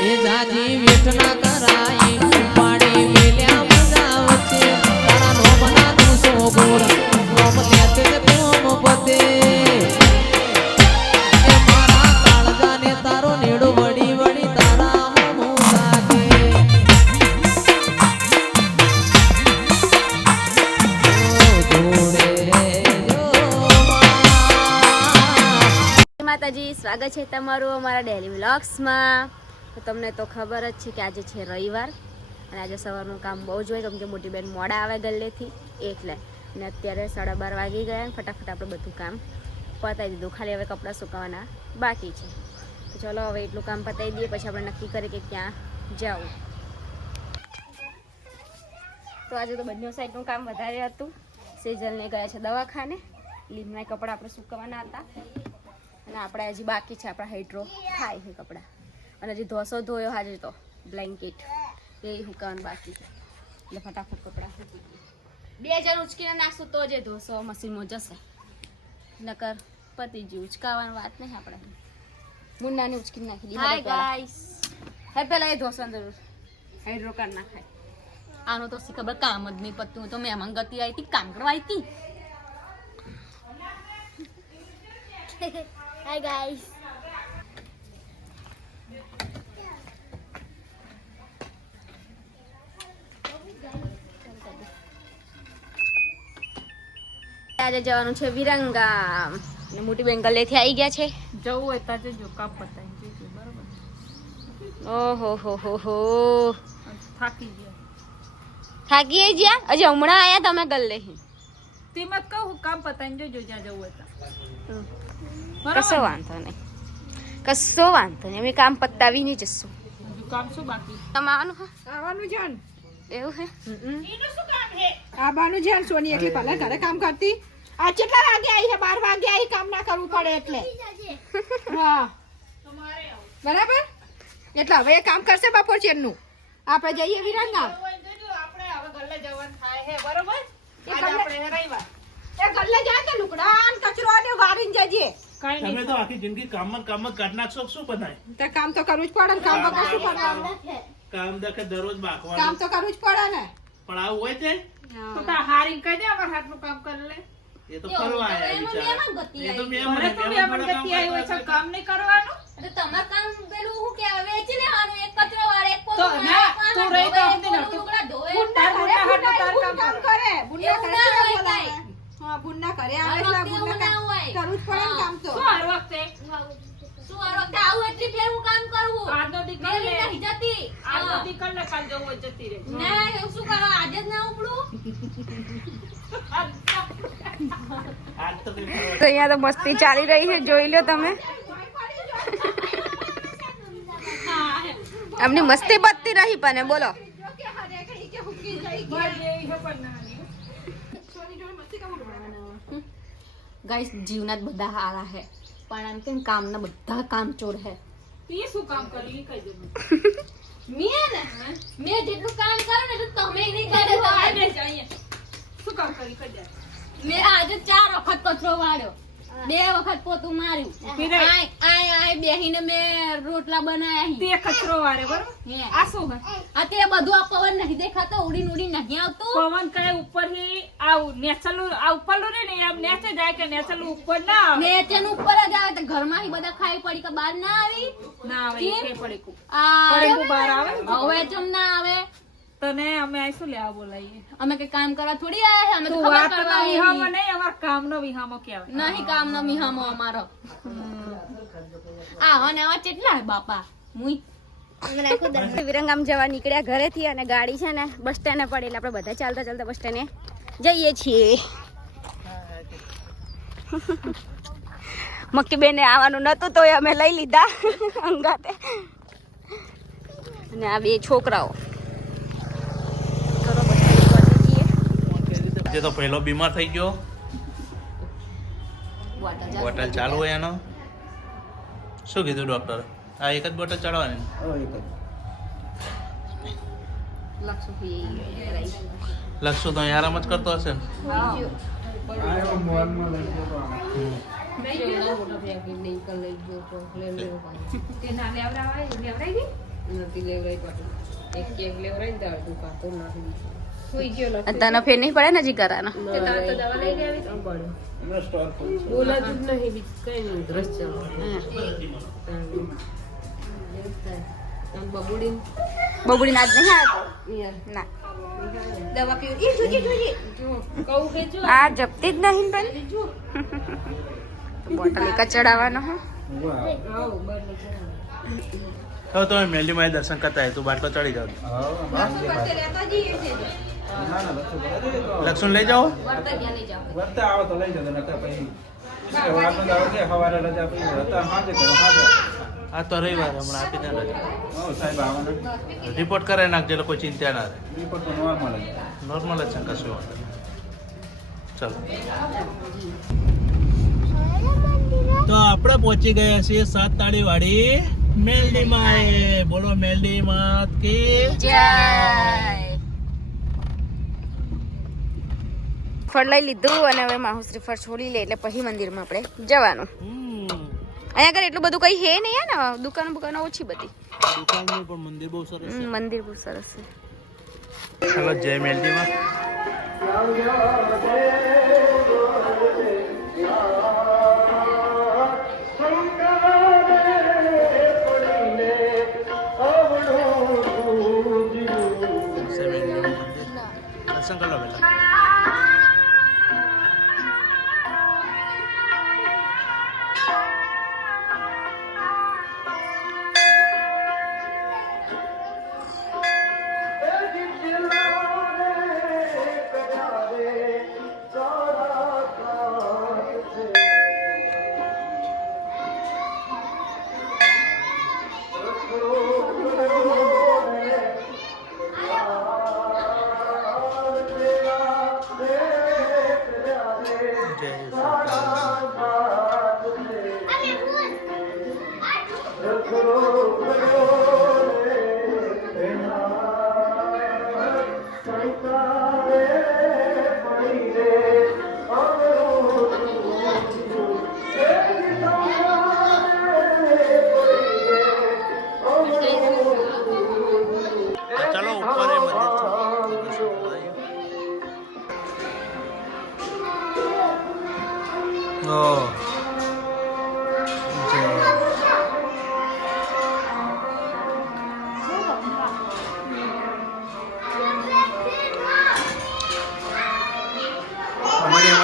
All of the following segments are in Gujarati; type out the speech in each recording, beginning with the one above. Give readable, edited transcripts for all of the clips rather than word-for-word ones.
એ જાજી વેઠના કરાઈ પાડી મેલ્યા મજા વચ્ચે તારા નોમના દુસો ગોર નોમ લેતે કોમ પતે એ મારા કાળજાને તારો નેડો વડી વડી તારા મોં લાગે માતાજી, સ્વાગત છે તમારું અમારા ડેલી વ્લોગ્સમાં। તો તમને તો ખબર જ છે કે આજે છે રવિવાર અને આજે સવારનું કામ બહુ જ હોય કેમ કે મોટી બેન મોડા આવે ગલ્લેથી એટલે ને અત્યારે 12:30 વાગી ગયા અને ફટાફટ આપણે બધું કામ પતાવી દીધું, ખાલી હવે કપડાં સુકવવાના બાકી છે। તો ચલો હવે એટલું કામ પતાવી દઈએ પછી આપણે નક્કી કરીએ કે ક્યાં જવું। તો આજે તો બંને સાઈડનું કામ વધારે હતું। સેજલને ગયા છે દવાખાને, લીમના કપડાં આપણે સુકવવાના હતા અને આપણે હજી બાકી છે આપણા હાઇડ્રો થાય છે કપડાં અને હજી ધોસો ધોયો આજે તો બ્લેન્કેટ એ સુકાવાનું બાકી છે એટલે ફટાફટ કપડાં સૂકી 2000 ઉચકીને નાખશું તો જે ધોસો મશીનમાં જશે નકર પતી ગયું ઉચકાવાની વાત નહીં આપણે મુન્નાની ઉચકીને નાખી દીધી હાય ગાઈસ હે પેલા એ ધોસો જરૂર હાઇડ્રો કાઢ નાખાય આનો તો સી ખબર કામ જ નહીં પતું તો મહેમાન ગતિ આવી હતી કામ કરવા આવી હતી Hi guys. આજે જવાનું છે વિરંગામ ને મોટી બેન ગલ્લેથી આવી ગયા છે જવું હોય તો જો કામ પતાવી જજો બરાબર ઓહો હો થાકી ગયા હજી હમણાં આયા તમે ગલ્લેથી તેમાં કહું કામ પતાવી જજો જ્યાં જવું હોય તો કશો વાંધો નહીં અમે કામ પતાવી નહીં જશું કામ શું બાકી તમે આવવાનું હા આવવાનું છે ને એવું હે એનું શું કામ હે આવવાનું છે ને સોની એકલી ભલે ઘરે કામ કરતી આ કેટલા વાગે આવી છે 12 વાગે આવી કામ ના કરવું પડે એટલે હા બરાબર એટલે હવે એ કામ કરશે બપોર ચેરનું આપણે જઈએ વિરંગામ આપણે હવે ગલ્લે જવાનું થાય હે બરોબર એ આજે આપણે રવિવાર એ ગલ્લે જાય તો લુકડા ને કચરો ને વારીને જજે કાઈ તમે નહીં તો આખી જિંદગી કામ જ કાઢ નાખશો શું બનાય તે કામ તો કરવું જ પડે ને કામ વગર શું કરવાનું કામ દખે દરરોજ કામ બાકવાનું તો કરવું જ પડે ને પણ આવું હોય છે તો તા હારીને કહી દે અમાર હાથનું કામ કરી લે એ તો કરવા આયા બિચારા એ તો મને મહેમાન તો મહેમાન ગતિ આવી હોય છે કામ નહીં કરવાનું તમાર કામ પેલું હું કેવા વેચી લેવાનું એક કચરો વાળે એક તો ના તું રહી તો હતી ને તું બુન્ના કરે હાથનું તાર કામ કરે બુન્ના કરે બોલાવે હા બુન્ના કરે આવે એટલે બુન્ના કરવું જ પડે ને કામ તો શું હર વખતે શું આ વખતે આવું એટલી ફેર હું કામ કરવું આજનો દી કરી લે નહીં જતી આજનો દી કર લે કાલ જવું હોય જતી રહે ના એવું શું કરવા આજે જ ના ઉપડું આજ તો કઈ કરવા તો અહીંયા તો મસ્તી ચાલી રહી છે જોઈ લો તમે અમની મસ્તી બત્તી રહી પણ બોલો ગાઈસ જીવના જ બધા હારા હે પણ આમ કેમ કામના બધા કામ ચોર હે તું શું કામ કરી કઈ દે મેં જેટલું કામ કરું ને એટલું તમે નહીં કરે શું કામ કરી કઈ દે મેં આજે 4 વખત કચરો વાળ્યો 2 વખત પોતું માર્યું આય બેહીને મેં રોટલા બનાયા તે કચરો વારે બરોબર હે આ શું હે આ તે બધું આ પવન નહીં દેખાતો ઉડીને ઉડીને નહીં આવતું પવન કઈ ઉપર થી આવ નેચલું આ ઉપરલું રે ને આમ નેચે જાય કે નેચલું ઉપર ના આવે ને તેનું ઉપર જ આવે તો ઘરમાંથી બધા ખાઈ પડી કે બહાર ના આવી ના આવે કેમ? કે પડીકું આ પડીકું બહાર આવે હવે ચમ ના આવે તને અમે આ શું લેવા બોલાઈએ અમે કઈ કામ કરવા થોડી આયા છે અમે તો તું ખબર વાત કરવા વિહામો આવી. નહીં અમાર કામનો વિહામો કહેવાય નહીં કામ નો મિહામો અમારો આ અને આવા કેટલા હે બાપા મુઈ વિરંગામ જવા નીકળ્યા ઘરેથી અને ગાડી છે ને બસ સ્ટેન્ડે પડી એટલે આપણે બધા ચાલતા ચાલતા બસ સ્ટેન્ડે જઈએ છીએ મક્કી બેને આવવાનું નતું તોય અમે લઈ લીધા અંગાતે અને આ બે છોકરાઓ જે તો પહેલો બીમાર થઈ ગયો બોટલ ચાલુ હોય એનો શું કીધું ડોક્ટર આ એક જ બોટલ ચડાવવાની લક્ષું તો આરામ જ કરતો હશે ને તને ફેર નહીં પડે ને હજી કરાનો બબુડી નાચ નહીં આવતો ના દવા પીવું આ જપતી જ નહીં પણ બોટલ એક જ ચડાવવાનો હો હવે તમે મેલડીમાં દર્શન કરતા હોય તું બાટલો ચડી જાવ લક્ષ્મણ લઈ જાઓ આ તો રવિવાર હમણાં આપી દે રિપોર્ટ કરાવી નાખજે એટલે કોઈ ચિંતા ના રહે નોર્મલ જ છે કશું વાંધો નહીં. ચલો તો આપણે પહોંચી ગયા છીએ 7 તાળી વાળી મેલડીમાં. બોલો મેલડી માત કી જય ફળ લઈ લીધું અને હવે માહુ શ્રીફળ છોડી લે એટલે પછી મંદિરમાં આપણે જવાનું. અહીંયા આગળ એટલું બધું કઈ હે નહીં ને દુકાનો બુકાનો ઓછી બધી દુકાનનું પણ મંદિર બહુ સરસ છે. મંદિર બહુ સરસ છે. ચલો જય મેલડીમાં. દર્શન કરી લો પેલા. ચલો ઉપર એ મંદિર છે. ઓહ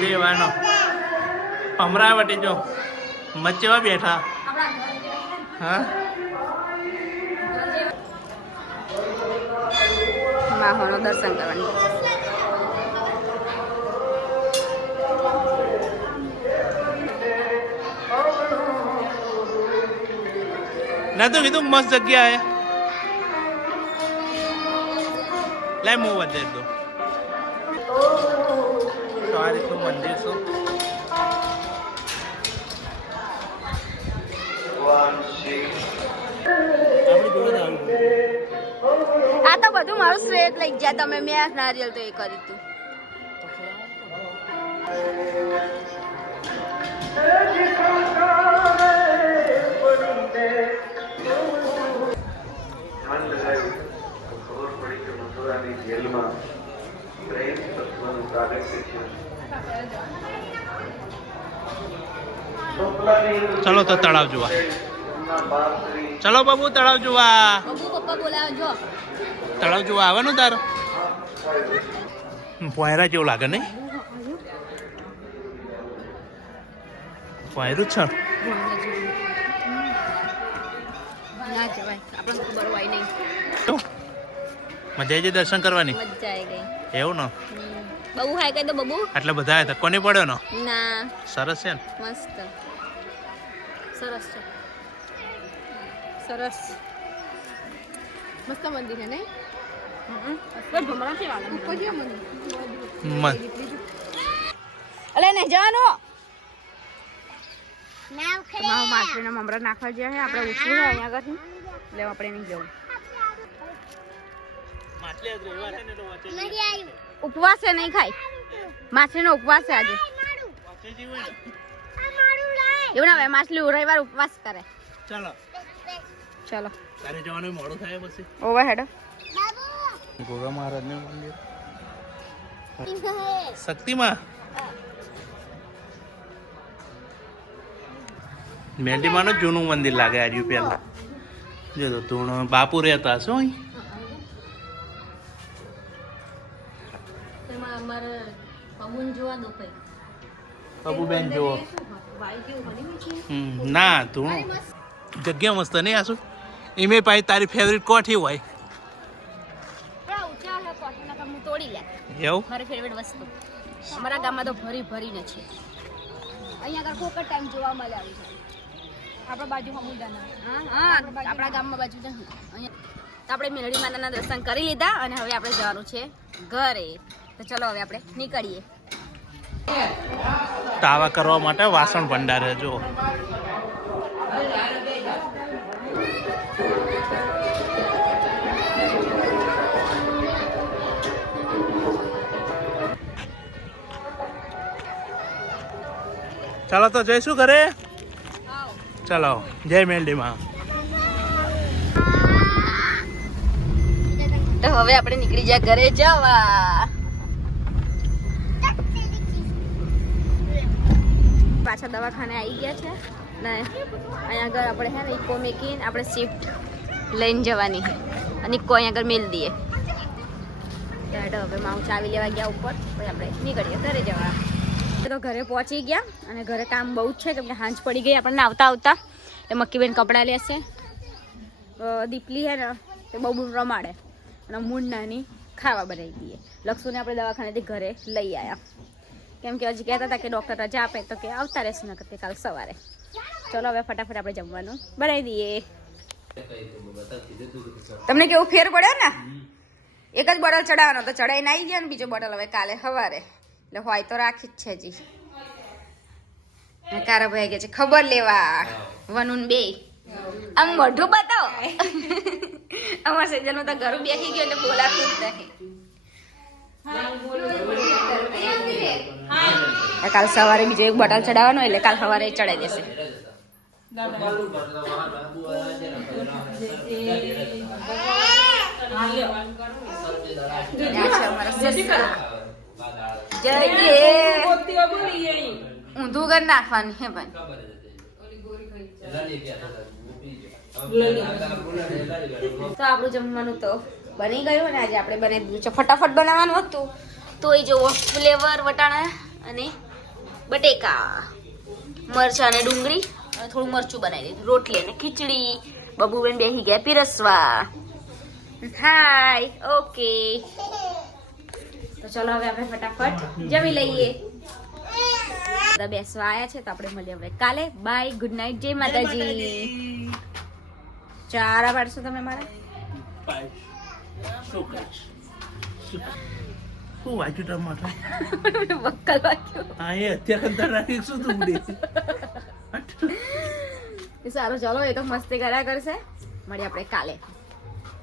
મજે વાનો અમરાવટી જો મચેવા બેઠા હા માહોનું દર્શન કરવાનું. ના તો કીધું મસ્ત જગ્યા હે લાય હું વધે તો આ રીતનું મંદિર છે. આ તો બધું મારું શ્રેય લઈ ગયા તમે. મેં નારિયેલ તો એ કર્યું હતું. ચલો તો તળાવ જોવા. ચલો બાબુ તળાવ જોવા. પપ્પા બોલાવજો. તળાવ જોવા આવવાનું તારો પોયરા જેવું લાગે નહીં પોયરું જ છે. ના જવાય આપણને ખબર હોય નહીં. મજા આવી દર્શન કરવાની. મજા આવી ગઈ. એવું ને બબુ હાય કહી દો બબુ. એટલે બધા ધક્કો નહીં પડ્યો ને. ના સરસ છે ને મસ્ત સરસ છે. સરસ મસ્ત મંદિર છે ને અલે ને જવાનું માછલીના મમરા નાખવા ગયા છે. આપણે ઉઠવું છે અહીંયા આગળ એટલે આપણે નહીં જવું. ઉપવાસ છે નહીં ખાય. માછલીનો ઉપવાસ છે આજે. એવું ના હોય માછલી રવિવાર ઉપવાસ કરે. ચલો ચલો તારે જવાનું મોડું થાય પછી ઓવર હેડો ગોગા મહારાજનું મંદિર શક્તિમાં મેલડીમાં જૂનું મંદિર લાગે આજુ પેલા જો તો ધૂણો બાપુ રહેતા હશો અહીં અબુબેન જુઓ ના ધૂણો જગ્યા મસ્ત નહીં આસુ એમે પાછી તારી ફેવરિટ કોઠી હોય હું તોડી લે એવું મારી ફેવરેટ વસ્તુ અમારા ગામમાં તો ભરી ભરીને છે અહીંયા આગળ કોક ટાઈમ જોવા મળે આવી છે આપણા બાજુ હમુદાના હા આપણા ગામમાં બાજુ તો અહીંયા તો આપણે મેલડી માતાના દર્શન કરી લીધા અને હવે આપણે જવાનું છે ઘરે તો ચલો હવે આપણે નીકળીએ તાવા કરવા માટે વાસણ ભંડારે જો ચાલો તો જઈશું ઘરે ચાલો જય મેલડીમાં તો હવે આપણે નીકળી જાય ઘરે જવા પાછા દવાખાને આવી ગયા છે ને અહીંયા આગળ આપણે હે ને ઇકો મેકીને આપણે શિફ્ટ લઈને જવાની છે અને ઇકો અહીંયા આગળ મેલ દઈએ તો હવે માઉ ચાવી લેવા ગયા ઉપર પછી આપણે નીકળીએ ઘરે જવા તો ઘરે પહોંચી ગયા અને ઘરે કામ બહુ જ છે કેમ કે હાંજ પડી ગઈ આપણને આવતા આવતા એ મક્કીબેન કપડાં લેશે દીપલી હે ને તે બહુ રમાડે અને મૂળ નાની ખાવા બનાવી દઈએ લક્ષુને આપણે દવાખાનેથી ઘરે લઈ આવ્યા કેમ કે હજી કહેતા હતા કે ડૉક્ટર રજા આપે તો કે આવતા રહેશે ન કરતે કાલ સવારે ચલો હવે ફટાફટ આપણે જમવાનું બનાવી દઈએ તમને કેવું ફેર પડ્યો ને એક જ બોટલ ચડાવવાનો તો ચડાવીને આવી ગયા ને બીજો બોટલ હવે કાલે સવારે એટલે હોય તો રાખી જ છે હજી કારા ભાઈ કે છે ખબર લેવા વનુન બે આમ મોઢું બતાવો અમારા સેજલમાં તો ઘરું બેસી ગયો એટલે બોલાતું જ નહીં કાલ સવારે બીજો એક બોટલ ચડાવવાનો એટલે કાલ સવારે ચડાવી દેશે ઊંધું ઘર નાખવાનું હે ભાઈ તો આપણું જમવાનું તો બની ગયું અને આજે આપણે બનાવી દીધું છે ફટાફટ બનાવવાનું હતું તો એ જો ફ્લેવર વટાણા અને બટેકા મરચાં અને ડુંગળી અને થોડું મરચું બનાવી દીધું રોટલી અને ખીચડી બબુબેન બેસી ગયા પીરસવા હાય ઓકે તો ચલો હવે આપણે ફટાફટ જમી લઈએ બધા બેસવા આવ્યા છે તો આપણે મળીએ હવે કાલે બાય ગુડ નાઇટ જય માતાજી ચારા પાડશો તમે મારા શું વાંચ્યું ટમાટર વક્કલ વાગ્યું હા એ અત્યારે રાખી શું તું સારું ચલો એ તો મસ્તી કર્યા કરશે મળીએ આપણે કાલે